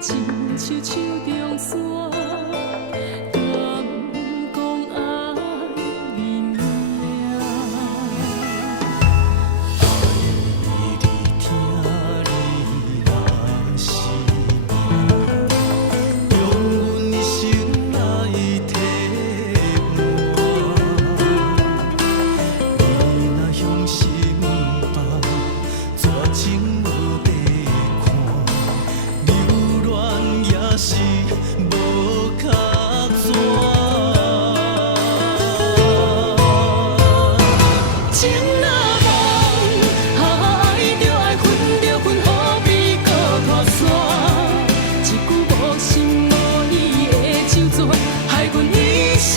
亲像手中线，敢讲爱你命？你听你若是命，用阮一生来体换。你若向心放，绝情无地看，留恋也是无卡纸。情若梦，爱着爱分着分，何必搁拖山？一句无心无意的手纸，害阮一生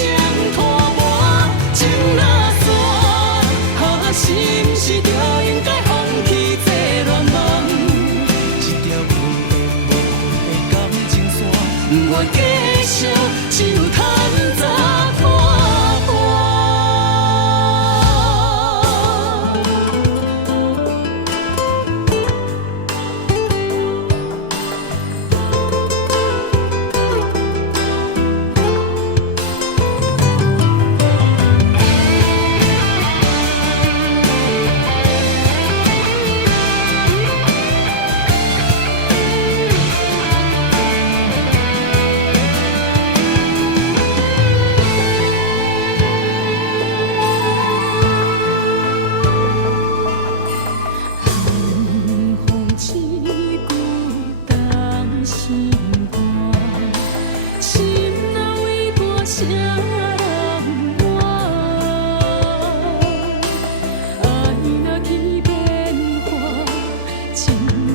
拖磨。情若线，是毋是就应该放弃这乱梦？一条无缘无分的感情线，不愿继续，只有趁早看破。风吹旧当心肝，心若为我谁人暖？爱若去变化，亲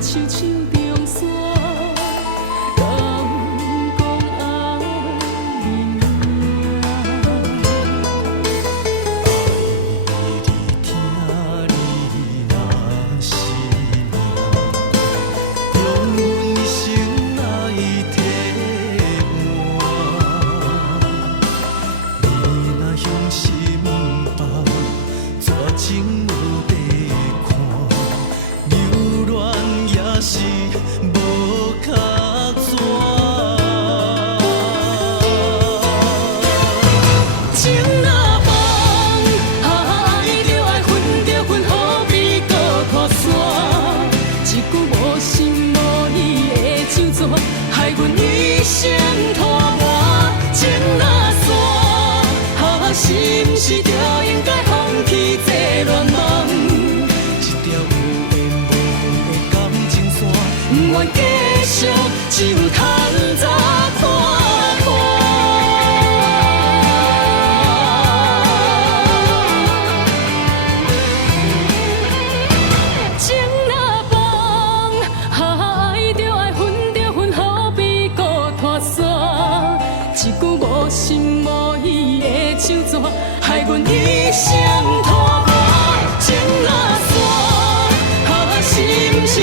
像手中线，敢讲爱你命？你听你若是命，用阮一生来体换。你若向心放，绝情无地看，留恋也是无卡纸。情若梦，爱着爱分着分，何必搁拖山？一句无心无意的手纸，害阮一生拖磨。情若线，是毋是就应该放弃这乱梦？一条有缘无分的感情线，不愿继续，只有趁早看破。情若梦，爱着爱分着分，何必搁拖山？一句无心无意的手纸，害阮一生拖磨。情若线，是毋是？